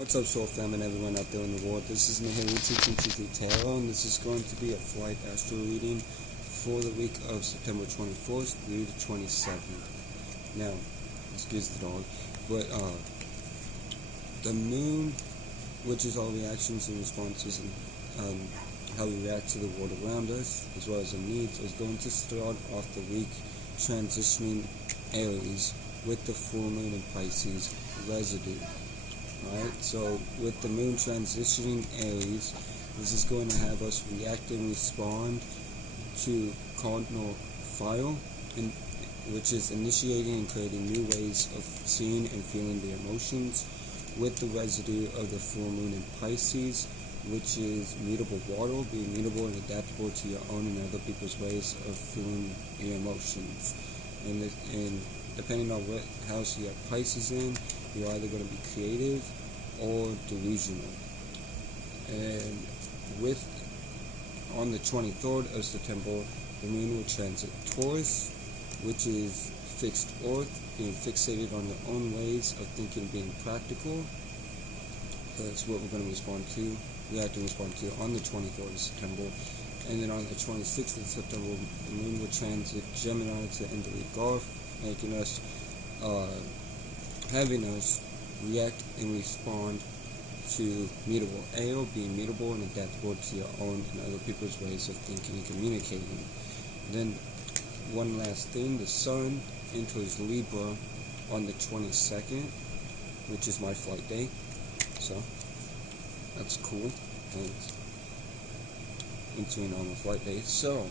What's up, Soul Fam, and everyone out there in the world? This is Nahiri teaching Truth Tarot, and this is going to be a flight astro reading for the week of September 24th through the 27th. Now, excuse the dog, but the moon, which is our reactions and responses and how we react to the world around us, as well as our needs, is going to start off the week transitioning Aries with the full moon in Pisces residue. Alright, so with the moon transitioning Aries, this is going to have us react and respond to cardinal fire, which is initiating and creating new ways of seeing and feeling the emotions, with the residue of the full moon in Pisces, which is mutable water, being mutable and adaptable to your own and other people's ways of feeling your emotions. And depending on what house you have Pisces in, you're either going to be creative or delusional. And on the 23rd of September, the moon will transit Taurus, which is fixed earth, being fixated on your own ways of thinking, being practical. That's what we're going to respond to. We have to respond to on the 23rd of September. And then on the 26th of September, the moon will transit Gemini to end the week off, making us having us react and respond to mutable air, being mutable and adaptable to your own and other people's ways of thinking and communicating. Then one last thing, the sun enters Libra on the 22nd, which is my flight day, so that's cool. Thanks. Entering on my flight day. So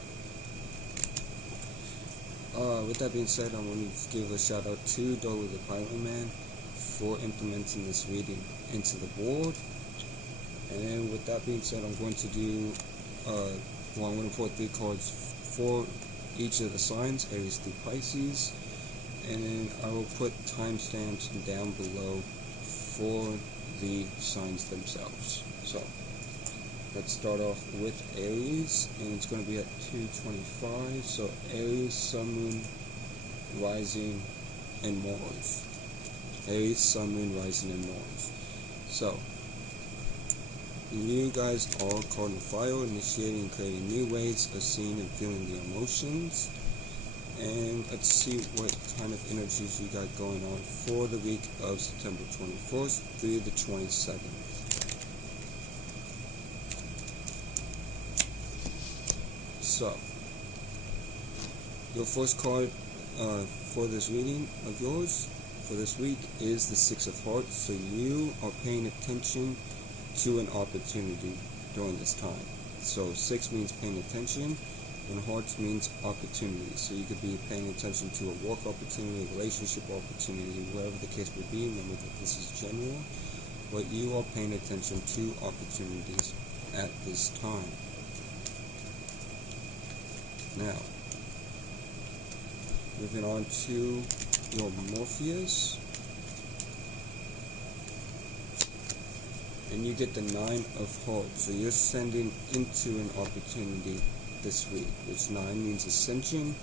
with that being said, I want to give a shout out to Dolly the Pilot Man for implementing this reading into the board. And with that being said, I'm going to do I'm going to pull 3 cards for each of the signs, Aries through Pisces, and I will put timestamps down below for the signs themselves. So let's start off with Aries, and it's going to be at 2:25. So Aries, Sun, Moon, Rising, and Mars. Aries, Sun, Moon, Rising, and Mars. So you guys are cardinal fire, initiating and creating new ways of seeing and feeling the emotions. And let's see what kind of energies you got going on for the week of September 21st through the 27th. So, your first card for this reading of yours for this week is the Six of Hearts. So you are paying attention to an opportunity during this time. So 6 means paying attention, and Hearts means opportunity. So you could be paying attention to a work opportunity, a relationship opportunity, whatever the case may be. Remember that this is general, but you are paying attention to opportunities at this time. Now, moving on to your Morpheus, and you get the 9 of Hearts. So you're sending into an opportunity this week, which 9 means ascension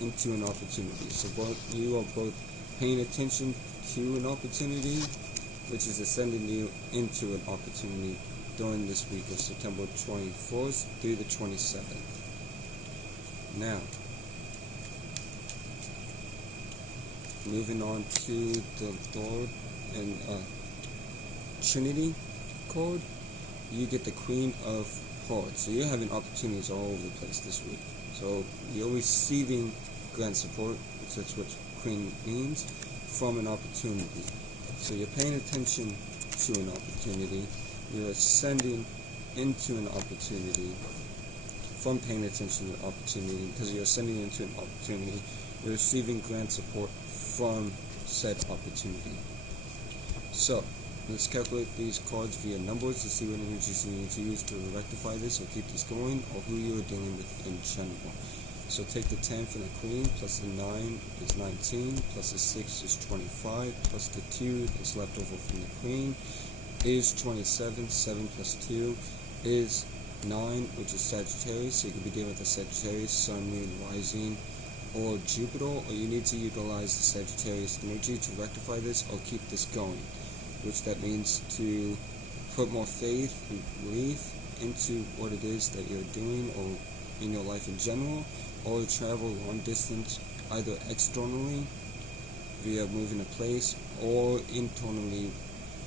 into an opportunity. So you are both paying attention to an opportunity, which is ascending you into an opportunity during this week of September 21st through the 27th. Now, moving on to the Lord and Trinity card, you get the Queen of Hearts. So you're having opportunities all over the place this week. So you're receiving grand support, which that's what Queen means, from an opportunity. So you're paying attention to an opportunity. You're ascending into an opportunity from paying attention to an opportunity. Because you're ascending into an opportunity, you're receiving grand support from said opportunity. So let's calculate these cards via numbers to see what energies you need to use to rectify this or keep this going, or who you are dealing with in general. So take the 10 from the Queen, plus the 9 is 19, plus the 6 is 25, plus the 2 that's left over from the Queen is 27. 7 plus 2 is 9, which is Sagittarius. So you could be dealing with a Sagittarius, Sun, Moon, Rising, or Jupiter, or you need to utilize the Sagittarius energy to rectify this or keep this going. which that means to put more faith and belief into what it is that you're doing or in your life in general, or travel long distance either externally via moving a place or internally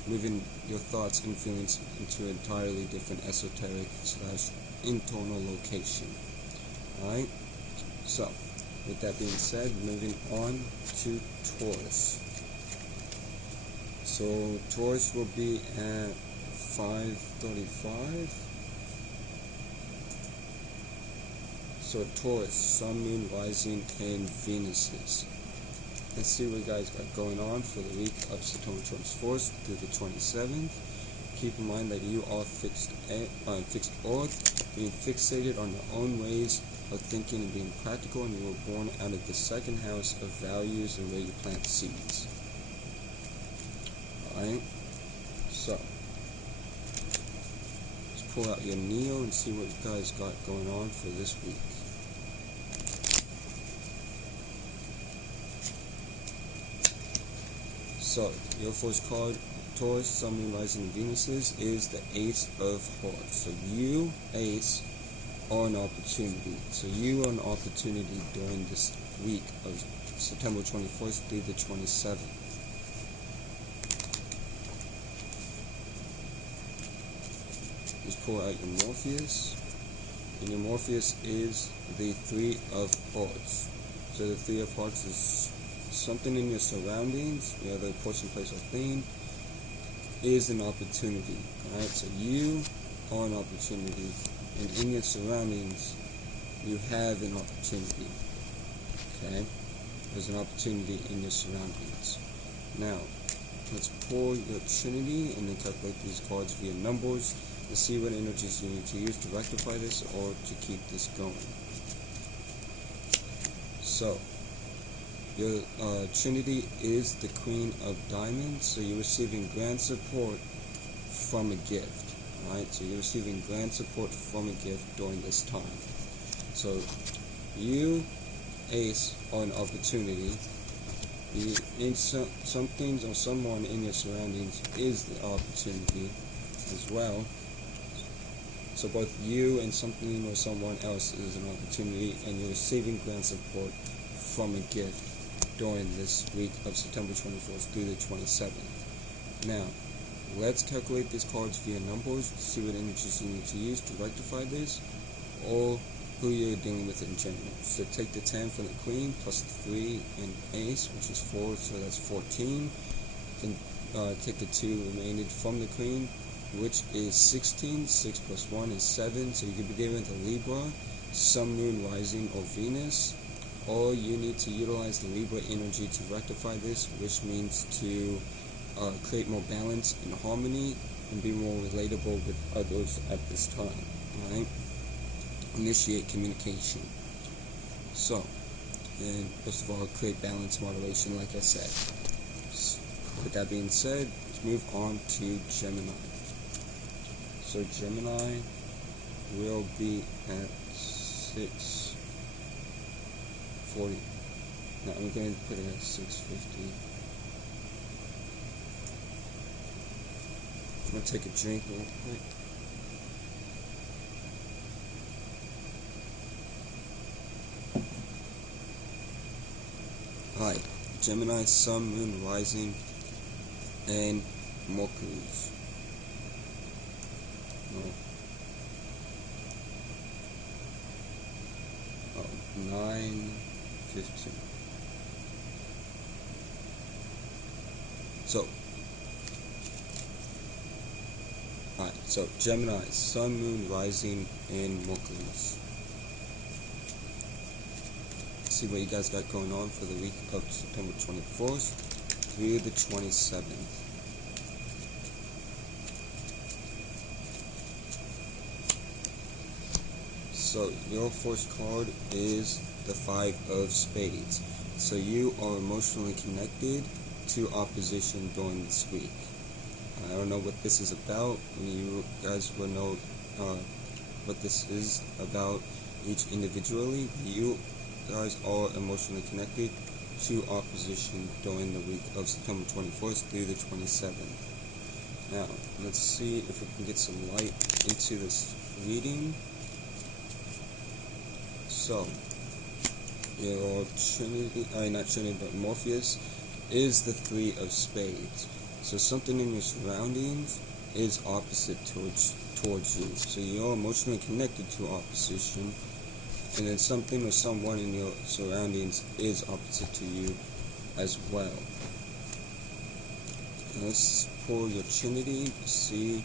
moving your thoughts and feelings into an entirely different esoteric / internal location. Alright, so with that being said, moving on to Taurus. So Taurus will be at 5:35. So Taurus, Sun, Moon, Rising, and Venuses. Let's see what you guys got going on for the week of September 24th through the 27th. Keep in mind that you are fixed earth, being fixated on your own ways of thinking and being practical, and you were born out of the second house of values and where you plant seeds. Alright, so let's pull out your Neo and see what you guys got going on for this week. So, your first card, Taurus, Sun, Moon, Rising, and Venuses, is the Ace of Hearts. So you, Ace, are an opportunity. So you are an opportunity during this week of September 21st through the 27th. Just pull out your Morpheus. And your Morpheus is the Three of Hearts. So the Three of Hearts is something in your surroundings, whether a person, place, or thing, is an opportunity. Alright, so you are an opportunity, and in your surroundings, you have an opportunity. Okay? There's an opportunity in your surroundings. Now, let's pull your Trinity and then calculate these cards via numbers to see what energies you need to use to rectify this or to keep this going. So, your Trinity is the Queen of Diamonds, so you're receiving grand support from a gift. Alright, so you're receiving grand support from a gift during this time. So, you, Ace, are an opportunity. Something or someone in your surroundings is the opportunity as well. So both you and something or someone else is an opportunity, and you're receiving grand support from a gift during this week of September 24th through the 27th. Now, let's calculate these cards via numbers to see what energies you need to use to rectify this, or who you're dealing with in general. So take the 10 from the Queen, plus 3 and Ace, which is 4, so that's 14. Then take the 2 remaining from the Queen, which is 16. 6 plus 1 is 7, so you could be dealing with a Libra, Sun, Moon, Rising, or Venus. Or you need to utilize the Libra energy to rectify this, which means to create more balance and harmony and be more relatable with others at this time. Alright? Initiate communication. So, and first of all, create balance, moderation, like I said. With that being said, let's move on to Gemini. So Gemini will be at 6:40. No, I'm going to put it at 6:50. I'm going to take a drink real quick. Alright, Gemini, Sun, Moon, Rising, and Mercury's. No. Oh, 9:15. So, alright, so Gemini, Sun, Moon, Rising, and Mercury's. See what you guys got going on for the week of September 24th through the 27th. So your first card is the 5 of Spades. So you are emotionally connected to opposition during this week. I don't know what this is about. You guys will know what this is about each individually. You guys are emotionally connected to opposition during the week of September 24th through the 27th. Now, let's see if we can get some light into this reading. So, your Trinity, not Trinity, but Morpheus is the 3 of spades. So something in your surroundings is opposite towards you. So you're emotionally connected to opposition, and then something or someone in your surroundings is opposite to you as well. And let's pull your Trinity to see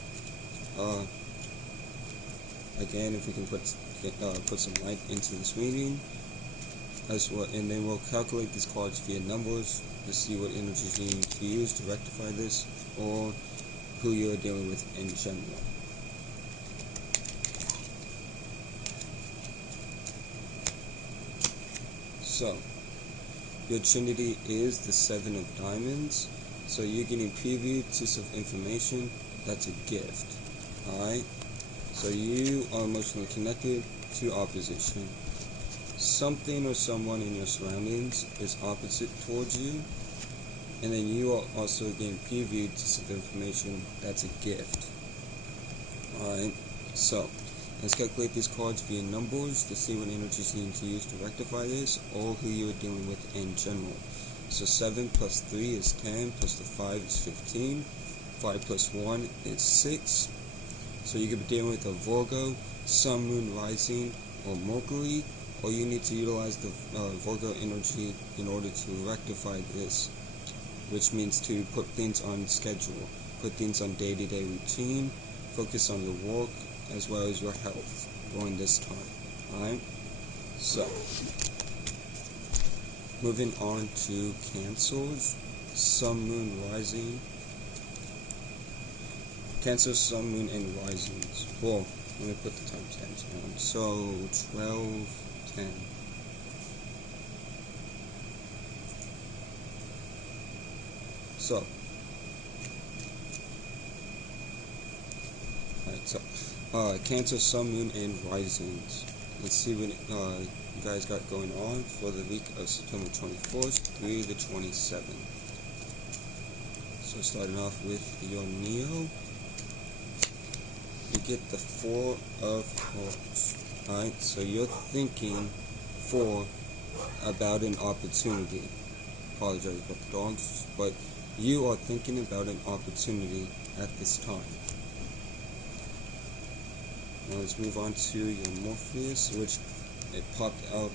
again if we can put some light into this reading as well, and then we'll calculate these cards via numbers to see what energies you need to use to rectify this, or who you're dealing with in general. So, your Trinity is the 7 of diamonds, so you're getting preview to some information. That's a gift, alright? So you are emotionally connected to opposition. Something or someone in your surroundings is opposite towards you, and then you are also getting previewed to some information. That's a gift. Alright, so let's calculate these cards via numbers to see what energies you need to use to rectify this, or who you are dealing with in general. So 7 plus 3 is 10, plus the 5 is 15, 5 plus 1 is 6. So you could be dealing with a Virgo, Sun, Moon, Rising, or Mercury, or you need to utilize the Virgo energy in order to rectify this, which means to put things on schedule, put things on day-to-day routine, focus on your work as well as your health during this time. Alright? So, moving on to Cancers, Sun, Moon, Rising. Cancer, Sun, Moon, and Risings. Well, let me put the timestamps on. So, 12, 10. So, alright, so, Cancer, Sun, Moon, and Risings. Let's see what you guys got going on for the week of September 24th through the 27th. So, starting off with your Neo, you get the 4 of Hearts. Alright, so you're thinking about an opportunity. Apologize about the dogs, but you are thinking about an opportunity at this time. Now let's move on to your Morpheus, which it popped out.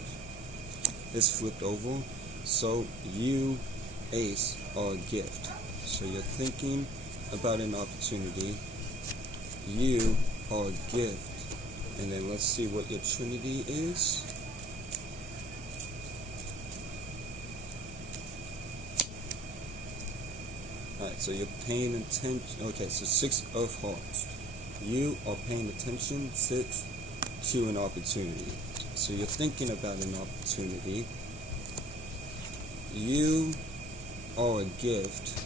This flipped over. So you, Ace, are a gift. So you're thinking about an opportunity. You are a gift. And then let's see what your Trinity is. Alright, so you're paying attention. Okay, so 6 of Hearts. You are paying attention to an opportunity. So you're thinking about an opportunity. You are a gift,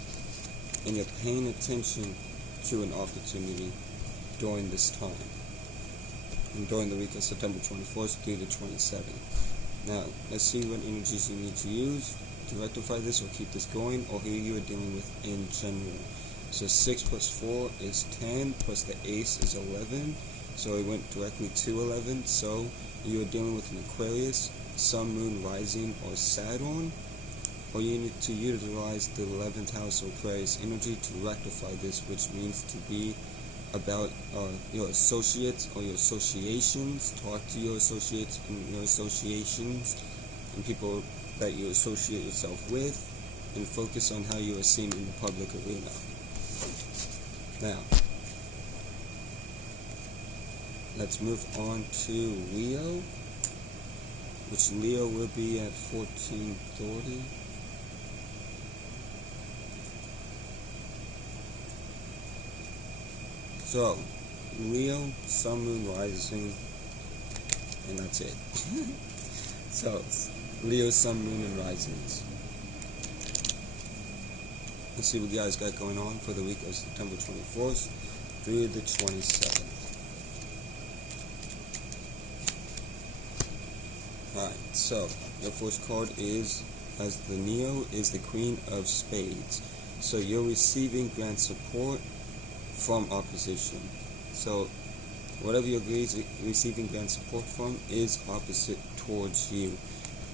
and you're paying attention to an opportunity during this time. And during the week of September 24th through the 27th. Now, let's see what energies you need to use to rectify this or keep this going, or who you are dealing with in general. So 6 plus 4 is 10, plus the Ace is 11. So it went directly to 11. So you are dealing with an Aquarius, Sun, Moon, Rising, or Saturn. Or you need to utilize the 11th house of Aquarius energy to rectify this, which means to be about your associates or your associations. Talk to your associates and your associations and people that you associate yourself with, and focus on how you are seen in the public arena. Now, let's move on to Leo, which Leo will be at 14:30. So, Leo, Sun, Moon, Rising, and that's it. So, Leo, Sun, Moon, and Risings. Let's see what you guys got going on for the week of September 24th through the 27th. Alright, so your first card is, as the Neo, is the Queen of Spades. So you're receiving grand support from opposition. So whatever you're receiving grand support from is opposite towards you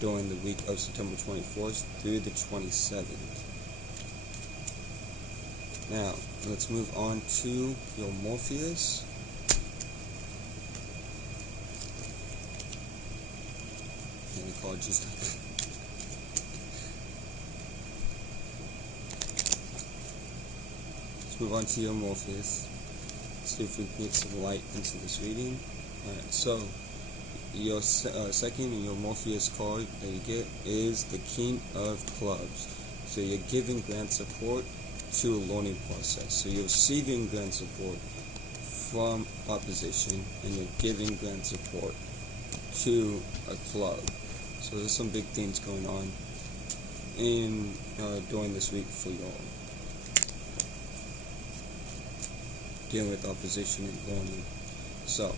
during the week of September 24th through the 27th. Now, let's move on to your Morpheus. And the card just let's move on to your Morpheus. See if we can get some light into this reading. Alright, so your second and your Morpheus card that you get is the King of Clubs. So you're giving grand support to a learning process. So you're receiving grand support from opposition and you're giving grand support to a club. So there's some big things going on in during this week for y'all. Dealing with opposition and learning. So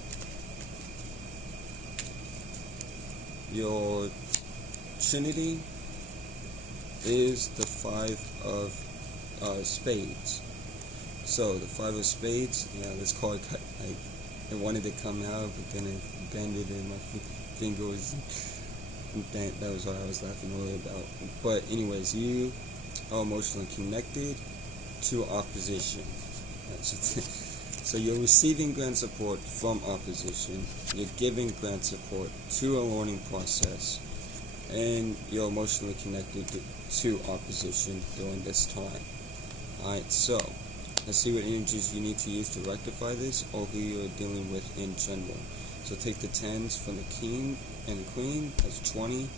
your Trinity is the Five of Spades. So the Five of Spades, this card I wanted to come out, but then it bended in my fingers. That was what I was laughing earlier about. But anyways, you are emotionally connected to opposition. So you're receiving grand support from opposition, you're giving grand support to a learning process, and you're emotionally connected to opposition during this time. Alright, so let's see what energies you need to use to rectify this, or who you're dealing with in general. So take the 10s from the King and the Queen, that's 20,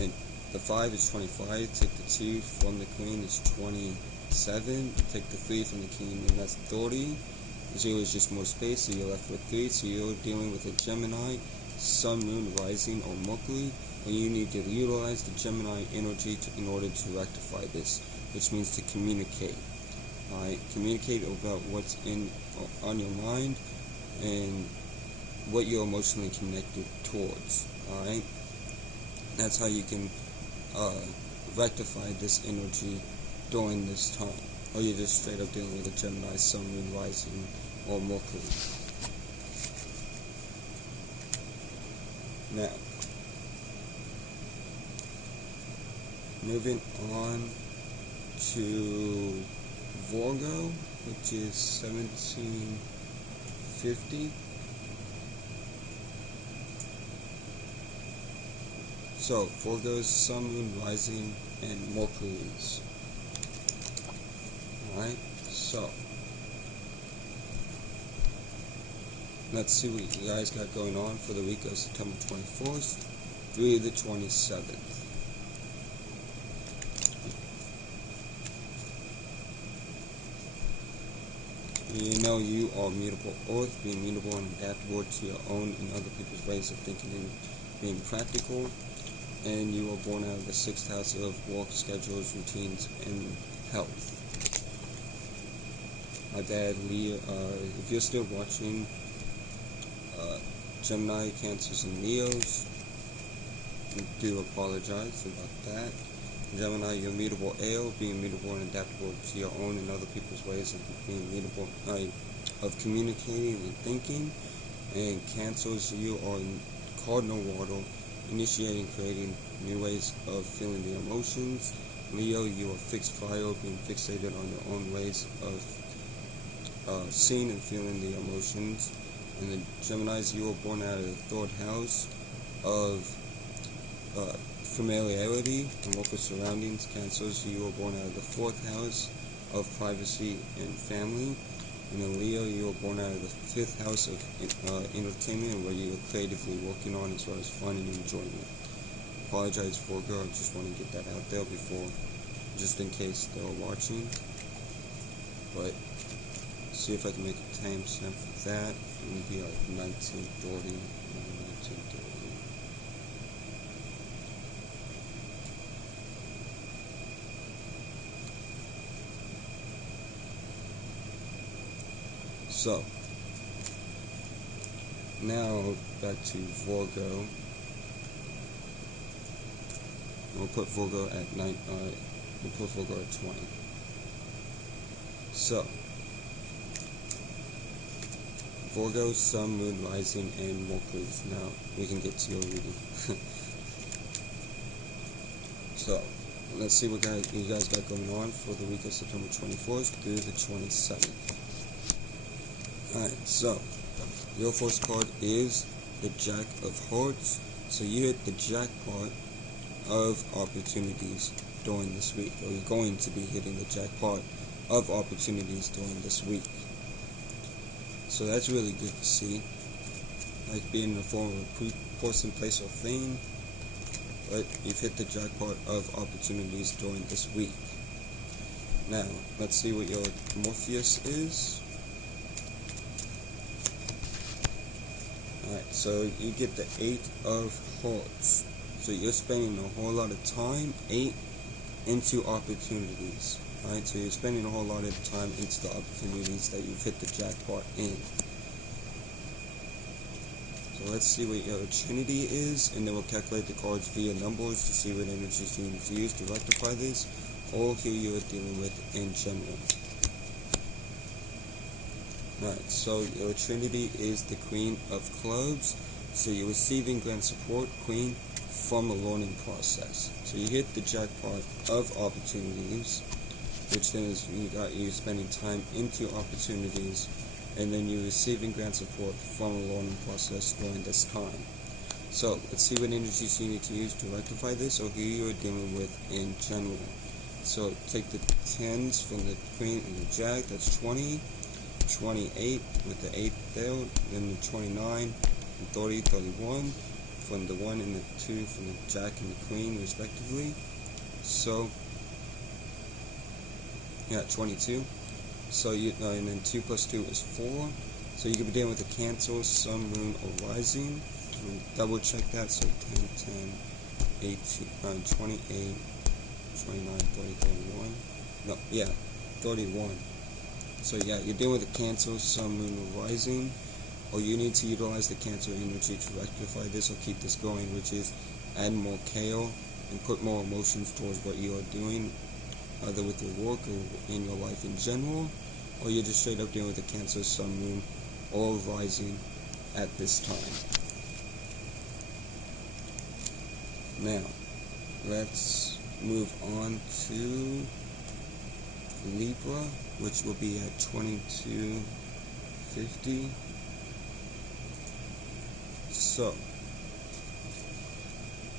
and the 5 is 25, take the 2 from the Queen, it's 27, take the 3 from the King, and that's 30. 0 is just more space, so you're left with 3, so you're dealing with a Gemini, Sun, Moon, Rising, or Mercury, and you need to utilize the Gemini energy in order to rectify this, which means to communicate. Alright, communicate about what's on your mind and what you're emotionally connected towards. Alright, that's how you can rectify this energy during this time. Or you're just straight up dealing with a Gemini, Sun, Moon, Rising, or Mercury. Now, moving on to Virgo, which is 1750. So, Virgo's Sun, Moon, Rising, and Mercury's. Alright, so let's see what you guys got going on for the week of September 24th through the 27th. You know you are mutable earth, being mutable and adaptable to your own and other people's ways of thinking and being practical. And you were born out of the 6th house of work, schedules, routines, and health. My dad, Leah, if you're still watching, Gemini, Cancers, and Leos, I do apologize about that. Gemini, you're mutable ale, being mutable and adaptable to your own and other people's ways of being mutable, of communicating and thinking. And Cancers, you are cardinal water, initiating, creating new ways of feeling the emotions. Leo, you are fixed fire, being fixated on your own ways of seeing and feeling the emotions. And the Geminis, you were born out of the 3rd house of familiarity and local surroundings. Cancers, you were born out of the 4th house of privacy and family. And then Leo, you were born out of the 5th house of entertainment, where you are creatively working on as well as fun and enjoyment. Apologize for girl, I just want to get that out there before, just in case they're watching. But see if I can make a timestamp for that. It would be like 1930. 1930. So now back to Virgo. We'll put Virgo at 9. We'll put Virgo at 20. So Virgo, Sun, Moon, Rising, and more clues. Now we can get to your reading. So let's see what you guys got going on for the week of September 24th through the 27th. Alright, so your first card is the Jack of Hearts. So you hit the jackpot of opportunities during this week, or you're going to be hitting the jackpot of opportunities during this week. So that's really good to see, like being in the form of a person, place, or thing. But you've hit the jackpot of opportunities during this week. Now, let's see what your Morpheus is. Alright, so you get the 8 of Hearts. So you're spending a whole lot of time, 8, into opportunities. Alright, so you're spending a whole lot of time into the opportunities that you've hit the jackpot in. So let's see what your Trinity is, and then we'll calculate the cards via numbers to see what energies you need to use to rectify this, or who you are dealing with in general. Alright, so your Trinity is the Queen of Clubs. So you're receiving grand support, Queen, from a learning process. So you hit the jackpot of opportunities, which then is you spending time into opportunities, and then you're receiving grand support from a learning process during this time. So let's see what energies you need to use to rectify this, or who you are dealing with in general. So take the 10s from the Queen and the Jack, that's 20, 28 with the 8 there, then the 29, and 30, 31, from the 1 and the 2 from the Jack and the Queen respectively. So yeah, 22. So you and then 2 plus 2 is 4. So you could be dealing with a Cancer, Sun, Moon, or Rising. Double check that. So 10, 10, 18, 28, 29, 30, 31. No, yeah, 31. So yeah, you're dealing with a Cancer, Sun, Moon, or Rising. Or you need to utilize the Cancer energy to rectify this or keep this going, which is add more chaos and put more emotions towards what you are doing, either with your work or in your life in general, or you're just straight up dealing with the Cancer, Sun, Moon, or Rising at this time. Now, let's move on to Libra, which will be at 2250. So,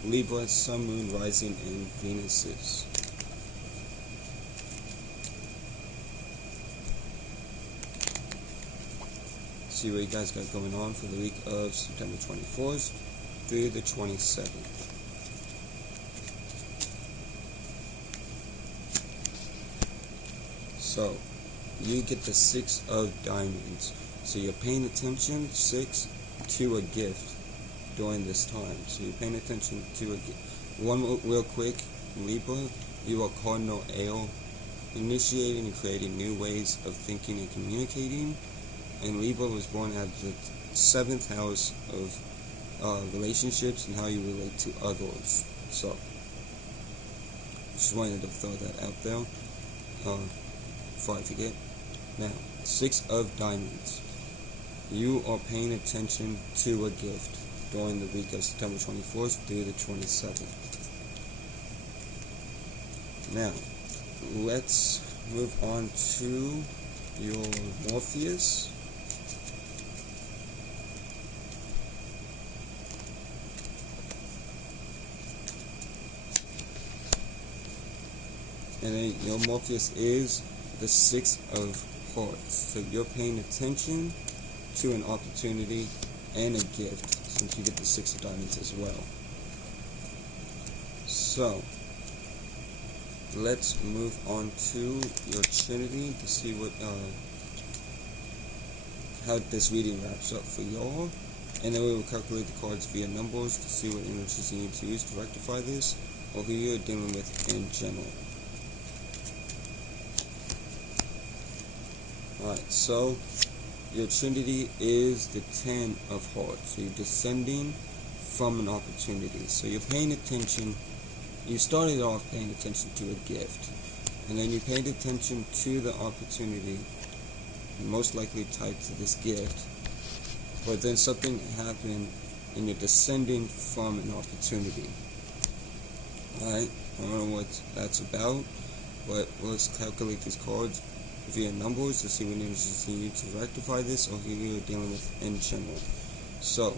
Libra, Sun, Moon, Rising, and Venuses. See what you guys got going on for the week of September 24th through the 27th. So, you get the 6 of Diamonds. So you're paying attention, 6, to a gift during this time. So you're paying attention to a gift. One real quick, Libra, you are cardinal ale, initiating and creating new ways of thinking and communicating. And Libra was born at the 7th house of relationships and how you relate to others. So, just wanted to throw that out there before I forget. Now, 6 of Diamonds. You are paying attention to a gift during the week of September 24th through the 27th. Now, let's move on to your Morpheus. And then your Morpheus is the 6 of Hearts. So you're paying attention to an opportunity and a gift, since you get the 6 of Diamonds as well. So, let's move on to your Trinity to see what how this reading wraps up for y'all. And then we will calculate the cards via numbers to see what energies you need to use to rectify this, or who you're dealing with in general. Alright, so your Trinity is the 10 of Hearts. So you're descending from an opportunity. So you're paying attention. You started off paying attention to a gift, and then you paid attention to the opportunity, most likely tied to this gift, but then something happened and you're descending from an opportunity. Alright, I don't know what that's about, but let's calculate these cards via numbers to see what energies you need to rectify this or who you're dealing with in general. So,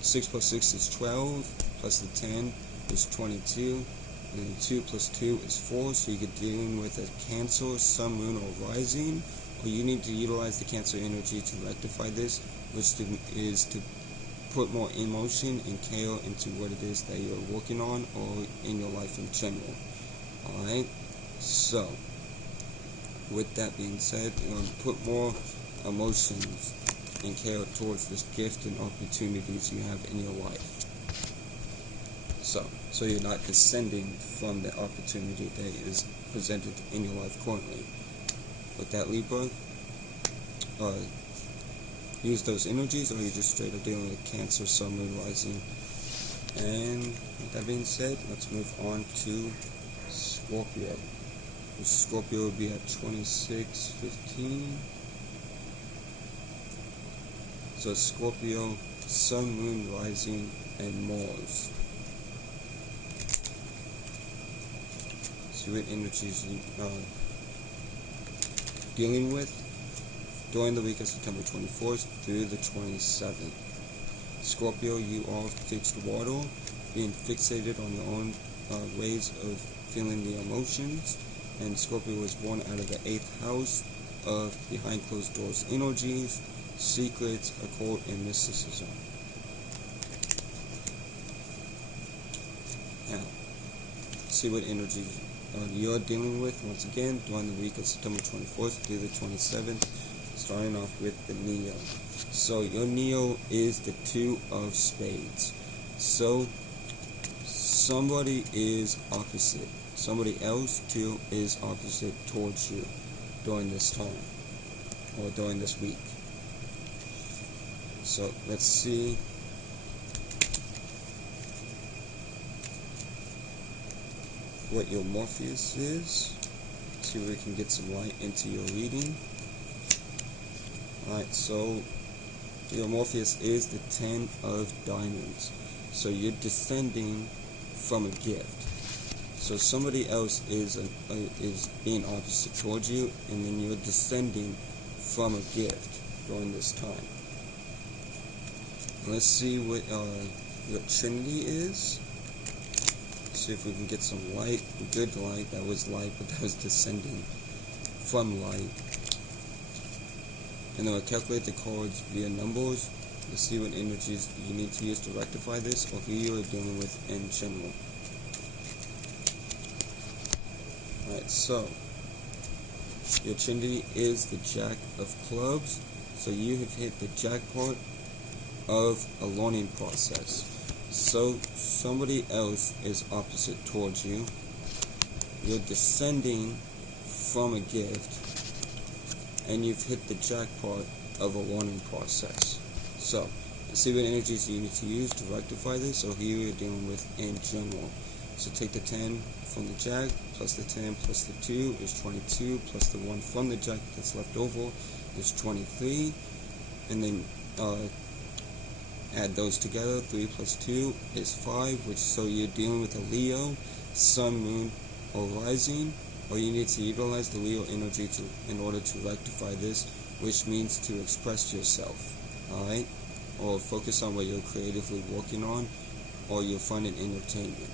6 plus 6 is 12, plus the 10 is 22, and then 2 plus 2 is 4, so you're dealing with a Cancer, Sun, Moon, or Rising, or you need to utilize the Cancer energy to rectify this, which is to put more emotion and care into what it is that you're working on or in your life in general. Alright, so with that being said, put more emotions and care towards this gift and opportunities you have in your life. So you're not descending from the opportunity that is presented in your life currently. With that, Libra, use those energies, or you're just straight up dealing with Cancer, Sun, Moon, Rising. And with that being said, let's move on to Scorpio. Scorpio will be at 2615. So Scorpio, Sun, Moon, Rising, and Mars. See what energies you're dealing with during the week of September 24th through the 27th. Scorpio, you are fixed water, being fixated on your own ways of feeling the emotions. And Scorpio was born out of the 8th house of behind closed doors energies, secrets, occult, and mysticism. Now, see what energies you're dealing with once again during the week of September 24th through the 27th, starting off with the Neo. So your Neo is the 2 of spades. So somebody is opposite. Somebody else too is opposite towards you during this time or during this week. So let's see what your Morpheus is. See if we can get some light into your reading. Alright, so your Morpheus is the 10 of diamonds. So you're descending from a gift. So somebody else is being opposite towards you, and then you're descending from a gift during this time. Let's see what your Trinity is. See if we can get some light, good light. That was light, but that was descending from light. And then we'll calculate the cards via numbers to see what energies you need to use to rectify this or who you're dealing with in general. Alright, so your Trinity is the Jack of Clubs. So you have hit the jackpot of a learning process. So somebody else is opposite towards you. You're descending from a gift, and you've hit the jackpot of a learning process. So see what energies you need to use to rectify this or who you're dealing with in general. So take the 10 from the Jack, plus the 10 plus the 2 is 22, plus the 1 from the Jack that's left over is 23, and then add those together. 3 plus 2 is 5, so you're dealing with a Leo, Sun, Moon, or Rising, or you need to utilize the Leo energy in order to rectify this, which means to express yourself, alright? Or focus on what you're creatively working on, or you'll find it entertainment.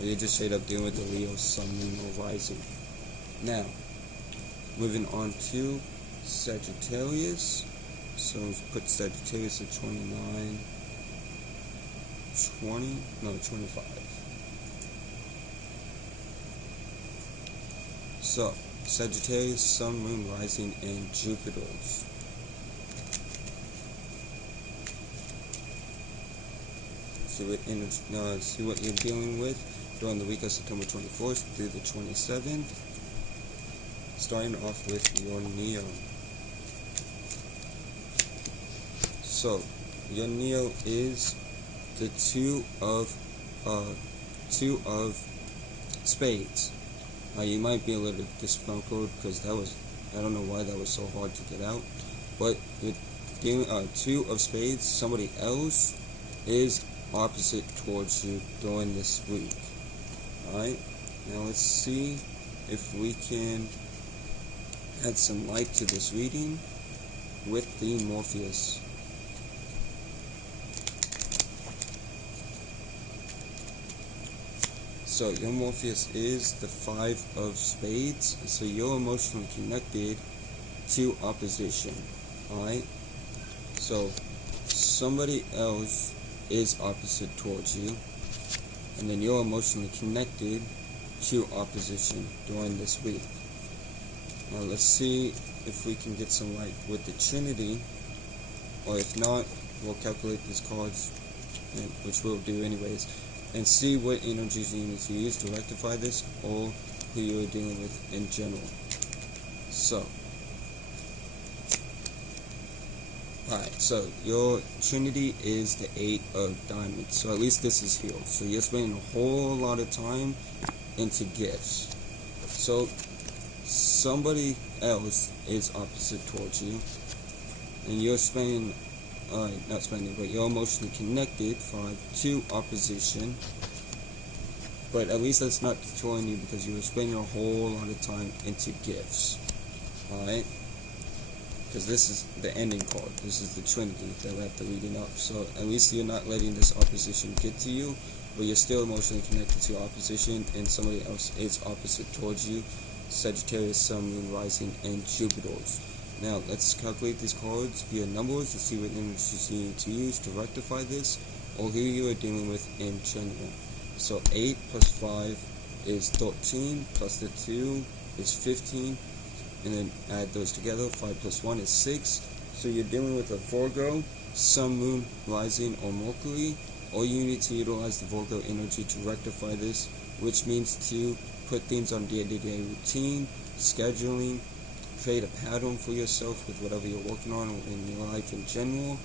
Or you're just straight up dealing with the Leo, Sun, Moon, or Rising. Now, moving on to Sagittarius. So let's put Sagittarius at 29, 25. So, Sagittarius, Sun, Moon, Rising, and Jupiter's. See what you're dealing with during the week of September 24th through the 27th. Starting off with your Neo. So, your Neo is the 2 of spades. You might be a little disgruntled because I don't know why that was so hard to get out, but Two of Spades, somebody else is opposite towards you during this week. Alright, now let's see if we can add some light to this reading with the Morpheus. So your Morpheus is the Five of Spades, so you're emotionally connected to opposition. Alright, so somebody else is opposite towards you, and then you're emotionally connected to opposition during this week. Now let's see if we can get some light with the Trinity, or if not, we'll calculate these cards, which we'll do anyways, and see what energies you need to use to rectify this, or who you're dealing with in general. So, alright, so your Trinity is the Eight of Diamonds, so at least this is healed. So you're spending a whole lot of time into gifts. So somebody else is opposite towards you, and you're spending, not spending, but you're emotionally connected, to opposition. But at least that's not destroying you, because you were spending a whole lot of time into gifts. Alright? Because this is the ending card. This is the Trinity that left the reading up. So at least you're not letting this opposition get to you, but you're still emotionally connected to opposition, and somebody else is opposite towards you. Sagittarius, Sun, Moon, Rising, and Jupiter's. Now let's calculate these cards via numbers to see what energies you need to use to rectify this, or who you are dealing with in general. So 8 plus 5 is 13, plus the 2 is 15, and then add those together. 5 plus 1 is 6. So you're dealing with a Virgo, Sun, Moon, Rising, or Mercury. Or you need to utilize the Virgo energy to rectify this, which means to put things on day-to-day routine, scheduling, create a pattern for yourself with whatever you're working on in your life in general,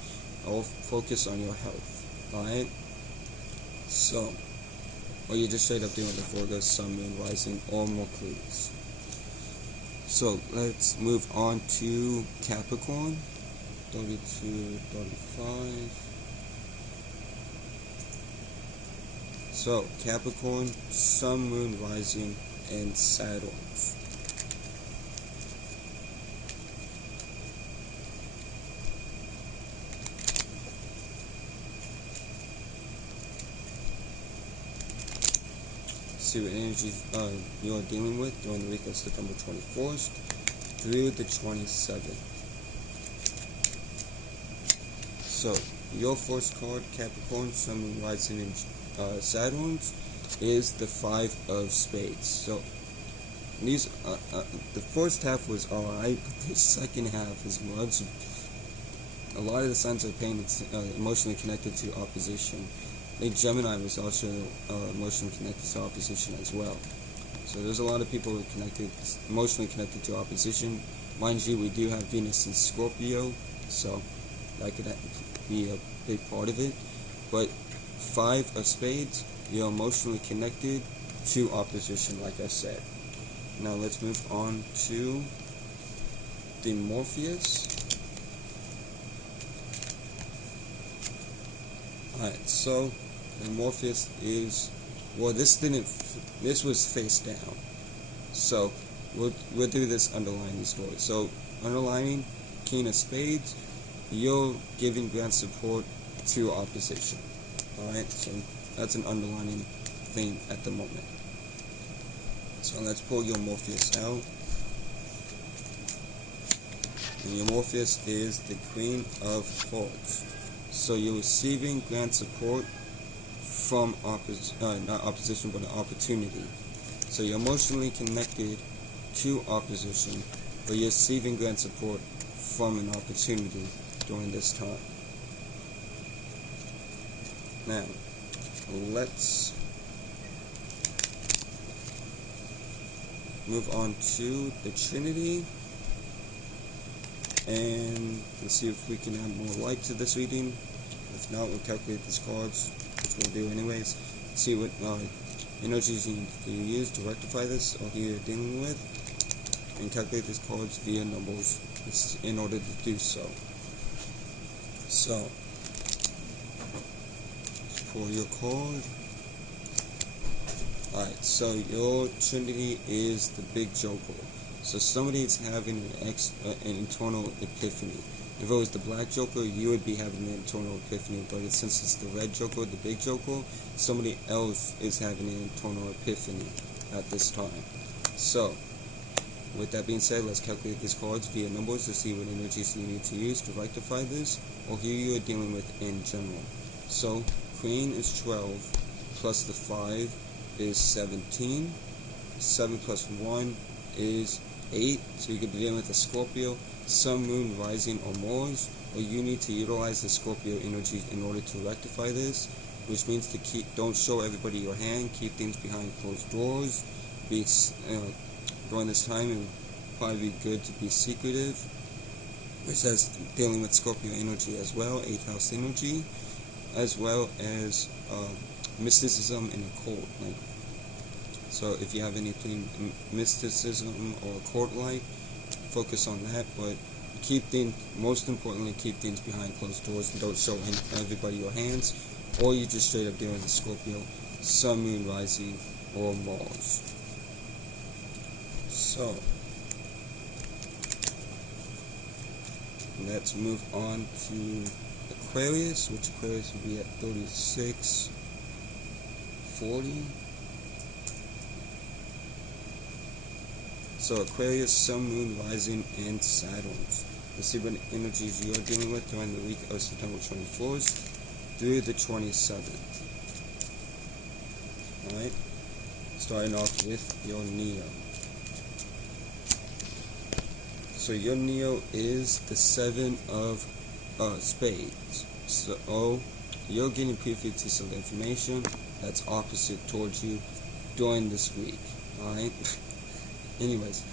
or focus on your health. Alright? So, or you're just straight up doing the Virgo, Sun, Moon, Rising, or Mercury's. So let's move on to Capricorn, 32, 35. So Capricorn, Sun, Moon, Rising, and Saturn. See what energies you're dealing with during the week of September 24th through the 27th. So, your first card, Capricorn, Sun, Moon, Rising, and Saturn, is the Five of Spades. So, these the first half was alright, but the second half is much. A lot of the signs are emotionally connected to opposition. I think Gemini was also emotionally connected to opposition as well. So there's a lot of people emotionally connected to opposition. Mind you, we do have Venus in Scorpio, so that could be a big part of it. But Five of Spades, you're emotionally connected to opposition, like I said. Now let's move on to the Morpheus. Alright, so the Morpheus is, well, this was face down. So we'll do this underlining story. So underlining, King of Spades, you're giving grand support to opposition. Alright, so that's an underlining theme at the moment. So let's pull your Morpheus out. And your Morpheus is the Queen of Hearts. So you're receiving grand support from not opposition, but an opportunity. So you're emotionally connected to opposition, but you're receiving grand support from an opportunity during this time. Now, let's move on to the Trinity, and let's see if we can add more light to this reading. If not, we'll calculate these cards, which we'll do anyways. See what energies you need to use to rectify this, or who you're dealing with, and calculate these cards via numbers in order to do so. So, let's pull your card. Alright, so your Trinity is the big joker. So somebody is having an internal epiphany. If it was the black joker, you would be having an internal epiphany, but since it's the red joker, the big joker, somebody else is having an internal epiphany at this time. So, with that being said, let's calculate these cards via numbers to see what energies you need to use to rectify this, or who you are dealing with in general. So, Queen is 12, plus the 5 is 17. 7 plus 1 is 8, so you could be dealing with a Scorpio, Sun, Moon, Rising, or Mars, or you need to utilize the Scorpio energy in order to rectify this, which means to don't show everybody your hand, keep things behind closed doors. During this time, it would probably be good to be secretive, which is dealing with Scorpio energy as well, 8th house energy, as well as mysticism and occult. So if you have anything mysticism or occult-like, focus on that, but most importantly, keep things behind closed doors and don't show everybody your hands, or you just straight up dealing with Scorpio, Sun, Moon, Rising, or Mars. So, let's move on to Aquarius, which Aquarius will be at 3640. So Aquarius, Sun, Moon, Rising, and Saturn. Let's see what energies you are dealing with during the week of September 24th through the 27th. Alright, starting off with your Neo. So your Neo is the 7 of spades. So you're getting privy to some information that's opposite towards you during this week. Alright? Anyways,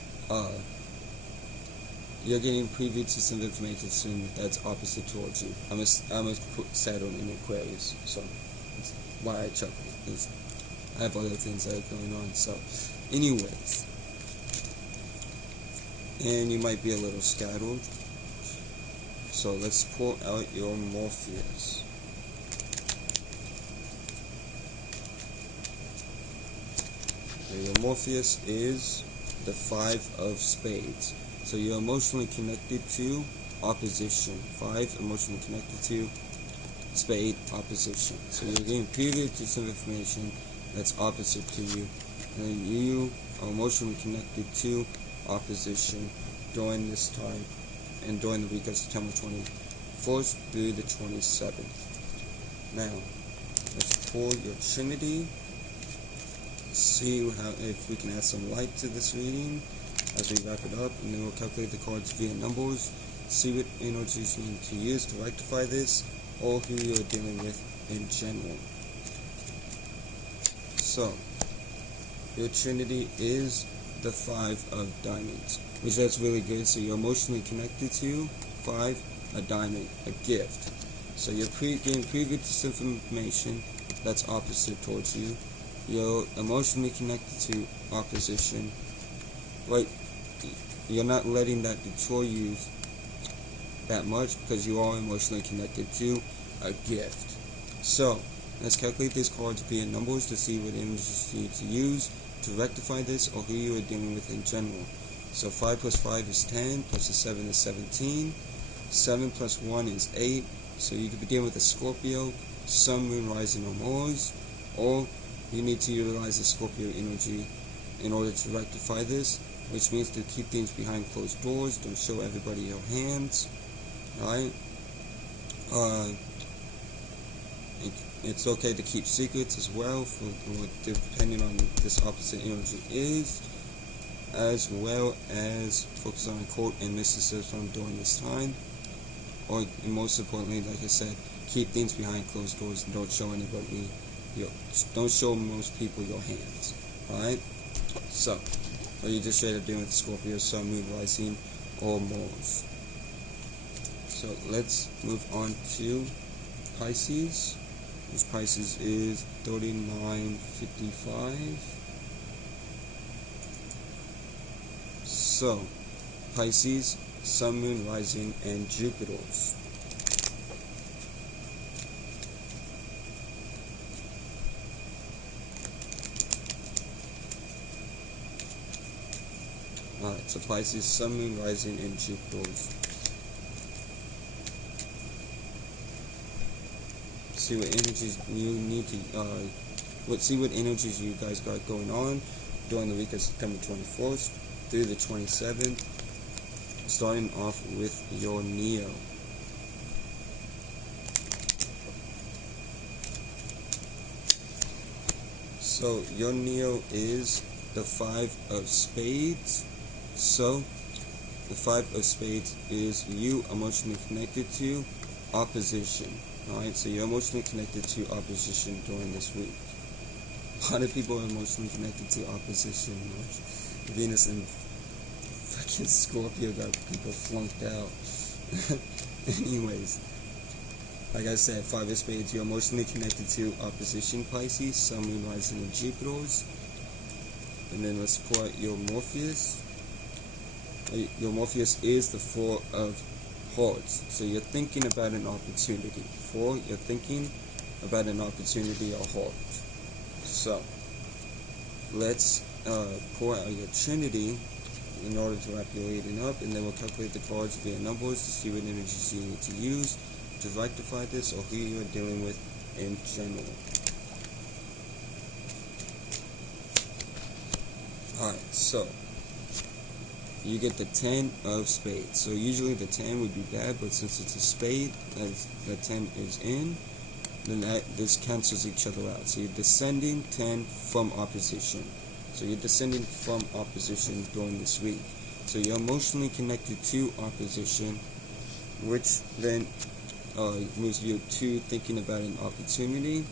you're getting privy to some information soon that's opposite towards you. I'm a Saturn in Aquarius, so that's why I chuckle. I have other things that are going on. So, anyways, and you might be a little scattered. So let's pull out your Morpheus. Okay, your Morpheus is the 5 of spades. So you're emotionally connected to opposition. 5 emotionally connected to spade opposition. So you're getting privy to some information that's opposite to you, and you are emotionally connected to opposition during this time and during the week of September 21st through the 27th. Now, let's pull your Trinity. See if we can add some light to this reading as we wrap it up, and then we'll calculate the cards via numbers, see what energies you need to use to rectify this, or who you're dealing with in general. So, your Trinity is the 5 of diamonds, which that's really good. So you're emotionally connected to 5, a diamond, a gift. So you're getting privy to some information that's opposite towards you. You're emotionally connected to opposition. Like, you're not letting that deter you that much because you are emotionally connected to a gift. So, let's calculate these cards via numbers to see what energies you need to use to rectify this, or who you are dealing with in general. So 5 plus 5 is 10, plus a 7 is 17. 7 plus 1 is 8. So you could be dealing with a Scorpio, Sun, Moon, Rising, or Mars, or you need to utilize the Scorpio energy in order to rectify this, which means to keep things behind closed doors, don't show everybody your hands, alright? It's okay to keep secrets as well, depending on this opposite energy is, as well as focus on occult and mysticism during this time, or most importantly, like I said, keep things behind closed doors and don't show anybody don't show most people your hands. Alright? So, or you just straight up dealing with Scorpio, Sun, Moon, Rising, or Mars. So let's move on to Pisces, which Pisces is 3955. So, Pisces, Sun, Moon, Rising, and Jupiter's. So Pisces, Sun, Moon, Rising, and Jupiter's. See what energies you need to, see what energies you guys got going on during the week of September 24th through the 27th. Starting off with your Neo. So your Neo is the 5 of Spades. So the 5 of Spades is you emotionally connected to opposition. Alright, so you're emotionally connected to opposition during this week. A lot of people are emotionally connected to opposition. Venus and fucking Scorpio got people flunked out. Anyways, like I said, 5 of Spades, you're emotionally connected to opposition, Pisces, Sun, Moon, Rising, and Jupiter's. And then let's pull out your Morpheus. Your Morpheus is the 4 of Hearts. So you're thinking about an opportunity. 4, you're thinking about an opportunity or heart. So let's pull out your Trinity in order to wrap your reading up, and then we'll calculate the cards via numbers to see what energies you need to use to rectify this or who you're dealing with in general. Alright, so you get the 10 of Spades. So usually the 10 would be bad, but since it's a spade, as the 10 is in, then this cancels each other out. So you're descending 10 from opposition. So you're descending from opposition during this week. So you're emotionally connected to opposition, which then moves you to thinking about an opportunity.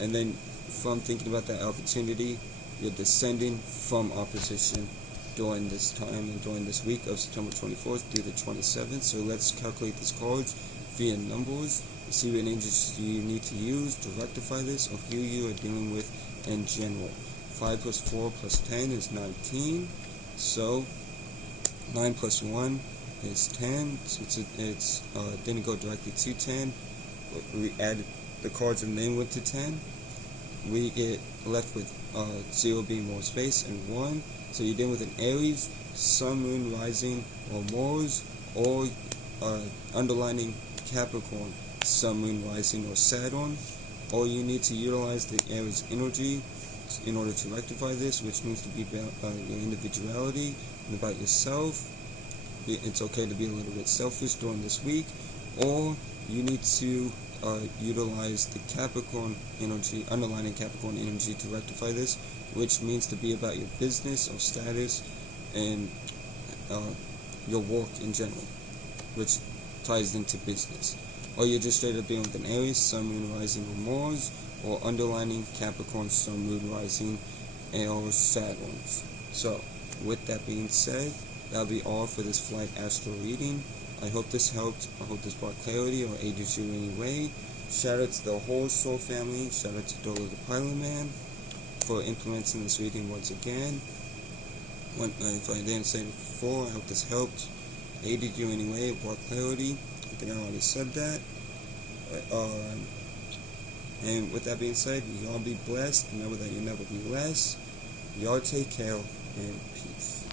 And then from thinking about that opportunity, you're descending from opposition during this time and during this week of September 24th through the 27th. So let's calculate these cards via numbers, see what energies you need to use to rectify this or who you are dealing with in general. 5 plus 4 plus 10 is 19. So 9 plus 1 is 10. Since it's didn't go directly to 10, we added the cards and then went to 10. We get left with 0 being more space and 1. So you're dealing with an Aries, Sun, Moon, Rising, or Mars, or underlining Capricorn, Sun, Moon, Rising, or Saturn. Or you need to utilize the Aries energy in order to rectify this, which means to be about your individuality and about yourself. It's okay to be a little bit selfish during this week. Or you need to utilize the Capricorn energy, underlining Capricorn energy to rectify this, which means to be about your business or status and your work in general, which ties into business. Or you're just straight up being with an Aries, Sun, Moon, Rising, or Mars, or underlining Capricorn, Sun, Moon, Rising, or Saturn. So, with that being said, that'll be all for this flight astro reading. I hope this helped. I hope this brought clarity or aided you in any way. Shout out to the whole Soul family. Shout out to Dolo the Pilot Man for implementing this reading once again. If I didn't say it before, I hope this helped, aided you in any way, brought clarity. I think I already said that. And with that being said, y'all be blessed. Remember that you'll never be less. Y'all take care and peace.